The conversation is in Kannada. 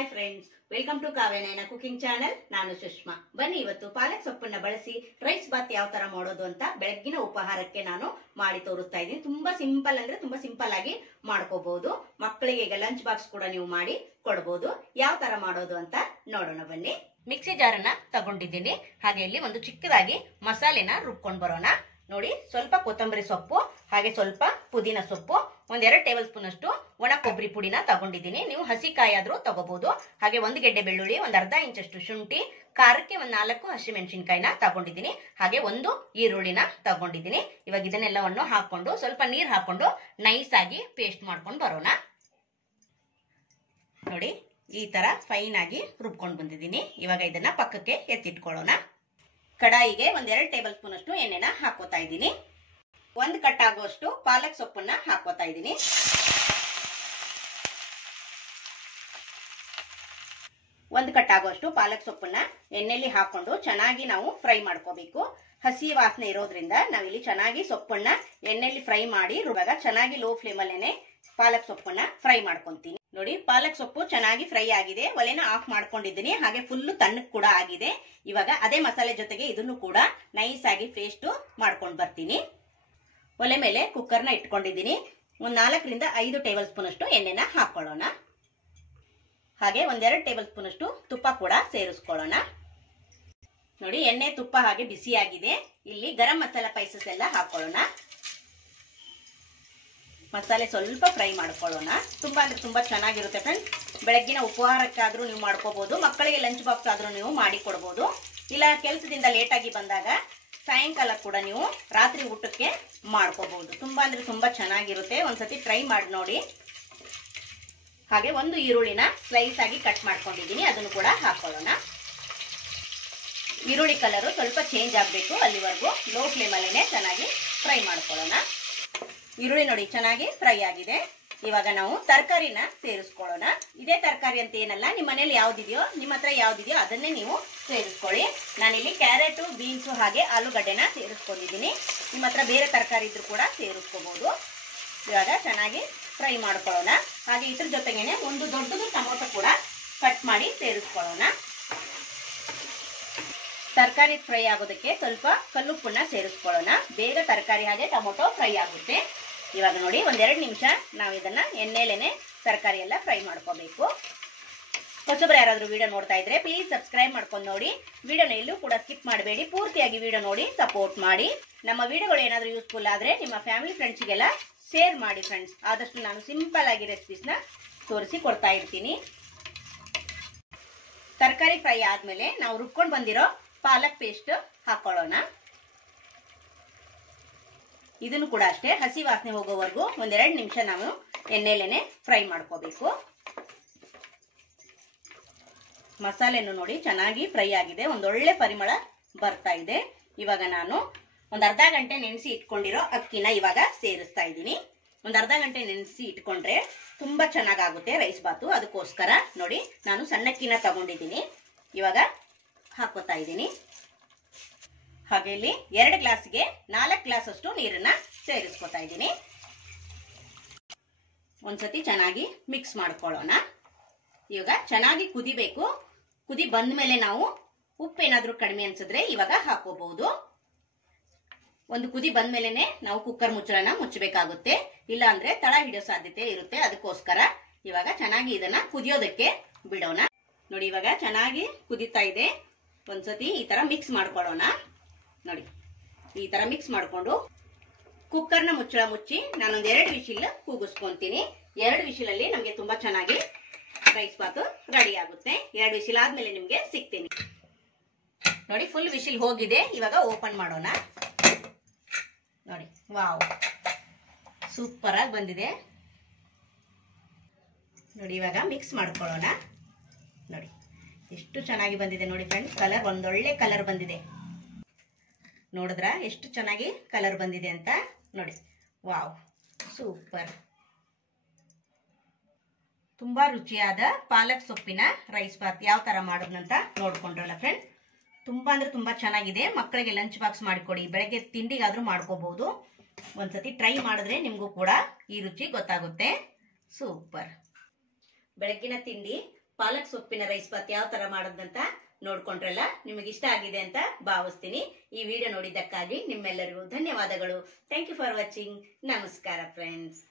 Hi friends, welcome to Kavyanayana cooking channel. ನಾನು ಸುಷ್ಮಾ. ಬನ್ನಿ, ಇವತ್ತು ಪಾಲಕ್ ಸೊಪ್ಪನ್ನ ಬಳಸಿ ರೈಸ್ ಬಾತ್ ಯಾವ ತರ ಮಾಡೋದು ಅಂತ ಬೆಳಗ್ಗಿನ ಉಪಹಾರಕ್ಕೆ ನಾನು ಮಾಡಿ ತೋರಿಸ್ತಾ ಇದ್ದೀನಿ. ತುಂಬಾ ಸಿಂಪಲ್, ಅಂದ್ರೆ ತುಂಬಾ ಸಿಂಪಲ್ ಆಗಿ ಮಾಡ್ಕೋಬಹುದು. ಮಕ್ಕಳಿಗೆ ಈಗ ಲಂಚ್ ಬಾಕ್ಸ್ ಕೂಡ ನೀವು ಮಾಡಿ ಕೊಡಬಹುದು. ಯಾವ ತರ ಮಾಡೋದು ಅಂತ ನೋಡೋಣ ಬನ್ನಿ. ಮಿಕ್ಸಿ ಜಾರನ್ನ ತಗೊಂಡಿದ್ದೀನಿ. ಹಾಗೆ ಇಲ್ಲಿ ಒಂದು ಚಿಕ್ಕದಾಗಿ ಮಸಾಲೆನ ರುಬ್ಕೊಂಡು ಬರೋಣ. ನೋಡಿ, ಸ್ವಲ್ಪ ಕೊತ್ತಂಬರಿ ಸೊಪ್ಪು, ಹಾಗೆ ಸ್ವಲ್ಪ ಪುದೀನ ಸೊಪ್ಪು, ಒಂದೆರಡು ಟೇಬಲ್ ಸ್ಪೂನ್ ಅಷ್ಟು ಒಣ ಕೊಬ್ಬರಿ ಪುಡಿನ ತಗೊಂಡಿದ್ದೀನಿ. ನೀವು ಹಸಿ ಕಾಯಿ ಆದ್ರೂ ತಗೋಬಹುದು. ಹಾಗೆ ಒಂದು ಗೆಡ್ಡೆ ಬೆಳ್ಳುಳ್ಳಿ, ಒಂದ್ ಅರ್ಧ ಇಂಚಷ್ಟು ಶುಂಠಿ, ಖಾರಕ್ಕೆ ಒಂದ್ 4 ಹಸಿಮೆಣಸಿನಕಾಯಿನ ತಗೊಂಡಿದ್ದೀನಿ. ಹಾಗೆ ಒಂದು ಈರುಳ್ಳಿನ ತಗೊಂಡಿದ್ದೀನಿ. ಇವಾಗ ಇದನ್ನೆಲ್ಲವನ್ನು ಹಾಕೊಂಡು ಸ್ವಲ್ಪ ನೀರು ಹಾಕೊಂಡು ನೈಸ್ ಆಗಿ ಪೇಸ್ಟ್ ಮಾಡ್ಕೊಂಡು ಬರೋಣ. ನೋಡಿ, ಈ ತರ ಫೈನ್ ಆಗಿ ರುಬ್ಕೊಂಡು ಬಂದಿದ್ದೀನಿ. ಇವಾಗ ಇದನ್ನ ಪಕ್ಕಕ್ಕೆ ಎತ್ತಿಟ್ಕೊಳ್ಳೋಣ. ಕಡಾಯಿಗೆ ಒಂದೆರಡು ಟೇಬಲ್ ಸ್ಪೂನ್ ಅಷ್ಟು ಎಣ್ಣೆನ ಹಾಕೋತಾ ಇದ್ದೀನಿ. 1 ಕಟ್ ಆಗುವಷ್ಟು ಪಾಲಕ್ ಸೊಪ್ಪನ್ನ ಹಾಕೋತಾ ಇದ್ದೀನಿ. ಒಂದು ಕಟ್ ಆಗುವಷ್ಟು ಪಾಲಕ್ ಸೊಪ್ಪನ್ನ ಎಣ್ಣೆಲಿ ಹಾಕೊಂಡು ಚೆನ್ನಾಗಿ ನಾವು ಫ್ರೈ ಮಾಡ್ಕೋಬೇಕು. ಹಸಿ ವಾಸನೆ ಇರೋದ್ರಿಂದ ನಾವಿಲ್ಲಿ ಚೆನ್ನಾಗಿ ಸೊಪ್ಪನ್ನ ಎಣ್ಣೆಲಿ ಫ್ರೈ ಮಾಡಿ ಇವಾಗ ಚೆನ್ನಾಗಿ ಲೋ ಫ್ಲೇಮ್ ಅಲ್ಲೇನೆ ಪಾಲಕ್ ಸೊಪ್ಪನ್ನ ಫ್ರೈ ಮಾಡ್ಕೊಂತೀನಿ. ನೋಡಿ, ಪಾಲಕ್ ಸೊಪ್ಪು ಚೆನ್ನಾಗಿ ಫ್ರೈ ಆಗಿದೆ. ಒಲೆನ ಆಫ್ ಮಾಡ್ಕೊಂಡಿದ್ದೀನಿ. ಹಾಗೆ ಫುಲ್ ತಣ್ಣಗೆ ಕೂಡ ಆಗಿದೆ. ಇವಾಗ ಅದೇ ಮಸಾಲೆ ಜೊತೆಗೆ ಇದನ್ನು ಕೂಡ ನೈಸ್ ಆಗಿ ಪೇಸ್ಟ್ ಮಾಡ್ಕೊಂಡು ಬರ್ತೀನಿ. ಒಲೆ ಮೇಲೆ ಕುಕ್ಕರ್ನ ಇಟ್ಕೊಂಡಿದ್ದೀನಿ. ಒಂದ್ 4 ರಿಂದ 5 ಟೇಬಲ್ ಸ್ಪೂನ್ ಅಷ್ಟು ಎಣ್ಣೆನ ಹಾಕೊಳ್ಳೋಣ. ಹಾಗೆ ಒಂದೆರಡು ಟೇಬಲ್ ಸ್ಪೂನ್ ಅಷ್ಟು ತುಪ್ಪ ಕೂಡ ಸೇರಿಸ್ಕೊಳ್ಳೋಣ. ನೋಡಿ, ಎಣ್ಣೆ ತುಪ್ಪ ಹಾಗೆ ಬಿಸಿ ಆಗಿದೆ. ಇಲ್ಲಿ ಗರಂ ಮಸಾಲ ಸ್ಪೈಸಸ್ ಎಲ್ಲ ಹಾಕೊಳ್ಳೋಣ. ಮಸಾಲೆ ಸ್ವಲ್ಪ ಫ್ರೈ ಮಾಡ್ಕೊಳ್ಳೋಣ. ತುಂಬಾ ಅಂದ್ರೆ ತುಂಬಾ ಚೆನ್ನಾಗಿರುತ್ತೆ ಫ್ರೆಂಡ್ಸ್. ಬೆಳಗ್ಗಿನ ಉಪಹಾರಕ್ಕಾದ್ರೂ ನೀವು ಮಾಡ್ಕೋಬಹುದು, ಮಕ್ಕಳಿಗೆ ಲಂಚ್ ಬಾಕ್ಸ್ ಆದ್ರೂ ನೀವು ಮಾಡಿ ಕೊಡಬಹುದು. ಇಲ್ಲ ಕೆಲಸದಿಂದ ಲೇಟ್ ಆಗಿ ಬಂದಾಗ ಸಾಯಂಕಾಲ ಕೂಡ ನೀವು ರಾತ್ರಿ ಊಟಕ್ಕೆ ಮಾಡ್ಕೋಬಹುದು. ತುಂಬಾ ಅಂದ್ರೆ ತುಂಬಾ ಚೆನ್ನಾಗಿರುತ್ತೆ. ಒಂದ್ಸತಿ ಟ್ರೈ ಮಾಡಿ ನೋಡಿ. ಹಾಗೆ ಒಂದು ಈರುಳ್ಳಿನ ಸ್ಲೈಸ್ ಆಗಿ ಕಟ್ ಮಾಡ್ಕೊಂಡಿದ್ದೀನಿ. ಅದನ್ನು ಕೂಡ ಹಾಕೊಳ್ಳೋಣ. ಈರುಳ್ಳಿ ಕಲರ್ ಸ್ವಲ್ಪ ಚೇಂಜ್ ಆಗಬೇಕು, ಅಲ್ಲಿವರೆಗೂ ಲೋ ಫ್ಲೇಮ್ ಅಲ್ಲೇನೆ ಚೆನ್ನಾಗಿ ಫ್ರೈ ಮಾಡ್ಕೊಳ್ಳೋಣ. ಈರುಳ್ಳಿ ನೋಡಿ ಚೆನ್ನಾಗಿ ಫ್ರೈ ಆಗಿದೆ. ಇವಾಗ ನಾವು ತರಕಾರಿನ ಸೇರಿಸ್ಕೊಳ್ಳೋಣ. ಇದೇ ತರಕಾರಿ ಅಂತ ಏನಲ್ಲ, ನಿಮ್ಮ ಮನೇಲಿ ಯಾವ್ದಿದೆಯೋ, ನಿಮ್ಮ ಹತ್ರ ಯಾವ್ದಿದೆಯೋ ಅದನ್ನೇ ನೀವು ಸೇರಿಸ್ಕೊಳ್ಳಿ. ನಾನಿಲ್ಲಿ ಕ್ಯಾರೆಟ್, ಬೀನ್ಸ್ ಹಾಗೆ ಆಲೂಗಡ್ಡೆನ ಸೇರಿಸ್ಕೊಂಡಿದ್ದೀನಿ. ನಿಮ್ಮ ಹತ್ರ ಬೇರೆ ತರಕಾರಿ ಇದ್ರೂ ಕೂಡ ಸೇರಿಸ್ಕೋಬಹುದು. ಇವಾಗ ಚೆನ್ನಾಗಿ ಫ್ರೈ ಮಾಡ್ಕೊಳ್ಳೋಣ. ಹಾಗೆ ಇದ್ರ ಜೊತೆಗೇನೆ ಒಂದು ದೊಡ್ಡದು ಟೊಮೊಟೊ ಕೂಡ ಕಟ್ ಮಾಡಿ ಸೇರಿಸ್ಕೊಳ್ಳೋಣ. ತರಕಾರಿ ಫ್ರೈ ಆಗೋದಕ್ಕೆ ಸ್ವಲ್ಪ ಕಲ್ಲುಪ್ಪನ್ನ ಸೇರಿಸ್ಕೊಳ್ಳೋಣ. ಬೇಗ ತರಕಾರಿ ಹಾಗೆ ಟೊಮೊಟೊ ಫ್ರೈ ಆಗುತ್ತೆ. ಇವಾಗ ನೋಡಿ, ಒಂದೆರಡು ನಿಮಿಷ ನಾವು ಇದನ್ನ ಎಣ್ಣೆಲೇನೆ ತರಕಾರಿ ಎಲ್ಲ ಫ್ರೈ ಮಾಡ್ಕೋಬೇಕು. ಹೊಸಬ್ರು ಯಾರಾದ್ರೂ ವಿಡಿಯೋ ನೋಡ್ತಾ ಇದ್ರೆ ಪ್ಲೀಸ್ ಸಬ್ಸ್ಕ್ರೈಬ್ ಮಾಡ್ಕೊಂಡು ನೋಡಿ. ವಿಡಿಯೋನ ಎಲ್ಲೂ ಕೂಡ ಸ್ಕಿಪ್ ಮಾಡಬೇಡಿ, ಪೂರ್ತಿಯಾಗಿ ವಿಡಿಯೋ ನೋಡಿ ಸಪೋರ್ಟ್ ಮಾಡಿ. ನಮ್ಮ ವಿಡಿಯೋಗಳು ಏನಾದ್ರೂ ಯೂಸ್ಫುಲ್ ಆದ್ರೆ ನಿಮ್ಮ ಫ್ಯಾಮಿಲಿ ಫ್ರೆಂಡ್ಸ್ಗೆಲ್ಲ ಶೇರ್ ಮಾಡಿ ಫ್ರೆಂಡ್ಸ್. ಆದಷ್ಟು ನಾನು ಸಿಂಪಲ್ ಆಗಿ ರೆಸಿಪೀಸ್ನ ತೋರಿಸಿ ಕೊಡ್ತಾ ಇರ್ತೀನಿ. ತರಕಾರಿ ಫ್ರೈ ಆದ್ಮೇಲೆ ನಾವು ರುಬ್ಕೊಂಡು ಬಂದಿರೋ ಪಾಲಕ್ ಪೇಸ್ಟ್ ಹಾಕೊಳ್ಳೋಣ. ಇದನ್ನು ಕೂಡ ಅಷ್ಟೇ ಹಸಿ ವಾಸನೆ ಹೋಗೋವರೆಗೂ ಒಂದೆರಡು ನಿಮಿಷ ನಾವು ಎಣ್ಣೆಲೇನೆ ಫ್ರೈ ಮಾಡ್ಕೋಬೇಕು. ಮಸಾಲೆನು ನೋಡಿ ಚೆನ್ನಾಗಿ ಫ್ರೈ ಆಗಿದೆ. ಒಂದೊಳ್ಳೆ ಪರಿಮಳ ಬರ್ತಾ ಇದೆ. ಇವಾಗ ನಾನು ಒಂದ್ ಅರ್ಧ ಗಂಟೆ ನೆನೆಸಿ ಇಟ್ಕೊಂಡಿರೋ ಅಕ್ಕಿನ ಇವಾಗ ಸೇರಿಸ್ತಾ ಇದ್ದೀನಿ. ಒಂದ್ ಅರ್ಧ ಗಂಟೆ ನೆನೆಸಿ ಇಟ್ಕೊಂಡ್ರೆ ತುಂಬಾ ಚೆನ್ನಾಗಾಗುತ್ತೆ ರೈಸ್ ಬಾತು. ಅದಕ್ಕೋಸ್ಕರ ನೋಡಿ, ನಾನು ಸಣ್ಣಕ್ಕಿನ ತಗೊಂಡಿದ್ದೀನಿ. ಇವಾಗ ಹಾಕೋತಾ ಇದ್ದೀನಿ. ಹಾಗೆ ಇಲ್ಲಿ 2 ಗ್ಲಾಸ್ಗೆ 4 ಗ್ಲಾಸ್ ಅಷ್ಟು ನೀರನ್ನ ಸೇರಿಸ್ಕೊತಾ ಇದ್ದೀನಿ. ಒಂದ್ಸತಿ ಚೆನ್ನಾಗಿ ಮಿಕ್ಸ್ ಮಾಡ್ಕೊಳ್ಳೋಣ. ಇವಾಗ ಚೆನ್ನಾಗಿ ಕುದಿಬೇಕು. ಕುದಿ ಬಂದ ಮೇಲೆ ನಾವು ಉಪ್ಪೇನಾದ್ರೂ ಕಡಿಮೆ ಅನ್ಸಿದ್ರೆ ಇವಾಗ ಹಾಕೋಬಹುದು. ಒಂದು ಕುದಿ ಬಂದ್ಮೇಲೆನೆ ನಾವು ಕುಕ್ಕರ್ ಮುಚ್ಚಳನ ಮುಚ್ಚಬೇಕಾಗುತ್ತೆ, ಇಲ್ಲ ಅಂದ್ರೆ ತಳ ಹಿಡಿಯೋ ಸಾಧ್ಯತೆ ಇರುತ್ತೆ. ಅದಕ್ಕೋಸ್ಕರ ಇವಾಗ ಚೆನ್ನಾಗಿ ಇದನ್ನ ಕುದಿಯೋದಕ್ಕೆ ಬಿಡೋಣ. ನೋಡಿ, ಇವಾಗ ಚೆನ್ನಾಗಿ ಕುದಿತಾ ಇದೆ. ಒಂದ್ಸತಿ ಈ ತರ ಮಿಕ್ಸ್ ಮಾಡ್ಕೊಳ್ಳೋಣ. ನೋಡಿ, ಈ ತರ ಮಿಕ್ಸ್ ಮಾಡ್ಕೊಂಡು ಕುಕ್ಕರ್ನ ಮುಚ್ಚಳ ಮುಚ್ಚಿ ನಾನೊಂದ್ 2 ವಿಶಿಲ್ ಕೂಗಿಸ್ಕೊಂತೀನಿ. 2 ವಿಶಿಲಲ್ಲಿ ನಮ್ಗೆ ತುಂಬಾ ಚೆನ್ನಾಗಿ ರೈಸ್ ಬಾತು ರೆಡಿ ಆಗುತ್ತೆ. 2 ವಿಶಿಲ್ ಆದ್ಮೇಲೆ ನಿಮ್ಗೆ ಸಿಗ್ತೀನಿ. ನೋಡಿ, ಫುಲ್ ವಿಶಿಲ್ ಹೋಗಿದೆ. ಇವಾಗ ಓಪನ್ ಮಾಡೋಣ. ನೋಡಿ, ವಾವ್, ಸೂಪರ್ ಆಗಿ ಬಂದಿದೆ. ನೋಡಿ, ಇವಾಗ ಮಿಕ್ಸ್ ಮಾಡ್ಕೊಳ್ಳೋಣ. ನೋಡಿ ಎಷ್ಟು ಚೆನ್ನಾಗಿ ಬಂದಿದೆ ನೋಡಿ ಫ್ರೆಂಡ್ಸ್. ಕಲರ್ ಒಂದೊಳ್ಳೆ ಕಲರ್ ಬಂದಿದೆ. ನೋಡಿದ್ರ ಎಷ್ಟು ಚೆನ್ನಾಗಿ ಕಲರ್ ಬಂದಿದೆ ಅಂತ. ನೋಡಿ, ವಾವ್, ಸೂಪರ್. ತುಂಬಾ ರುಚಿಯಾದ ಪಾಲಕ್ ಸೊಪ್ಪಿನ ರೈಸ್ ಬಾತ್ ಯಾವ ತರ ಮಾಡೋದಂತ ನೋಡ್ಕೊಂಡ್ರಲ್ಲ ಫ್ರೆಂಡ್ಸ್. ತುಂಬಾ ಅಂದ್ರೆ ತುಂಬಾ ಚೆನ್ನಾಗಿದೆ. ಮಕ್ಕಳಿಗೆ ಲಂಚ್ ಬಾಕ್ಸ್ ಮಾಡಿಕೊಡಿ, ಬೆಳಗ್ಗೆ ತಿಂಡಿಗಾದ್ರೂ ಮಾಡ್ಕೋಬಹುದು. ಒಂದ್ಸತಿ ಟ್ರೈ ಮಾಡಿದ್ರೆ ನಿಮ್ಗೂ ಕೂಡ ಈ ರುಚಿ ಗೊತ್ತಾಗುತ್ತೆ. ಸೂಪರ್. ಬೆಳಗ್ಗಿನ ತಿಂಡಿ ಪಾಲಕ್ ಸೊಪ್ಪಿನ ರೈಸ್ ಬಾತ್ ಯಾವ ತರ ಮಾಡೋದಂತ ನೋಡ್ಕೊಂಡ್ರಲ್ಲ. ನಿಮಗೆ ಇಷ್ಟ ಆಗಿದೆ ಅಂತ ಭಾವಿಸ್ತೀನಿ. ಈ ವಿಡಿಯೋ ನೋಡಿದ್ದಕ್ಕಾಗಿ ನಿಮ್ಮೆಲ್ಲರಿಗೂ ಧನ್ಯವಾದಗಳು. Thank you for watching. ನಮಸ್ಕಾರ ಫ್ರೆಂಡ್ಸ್.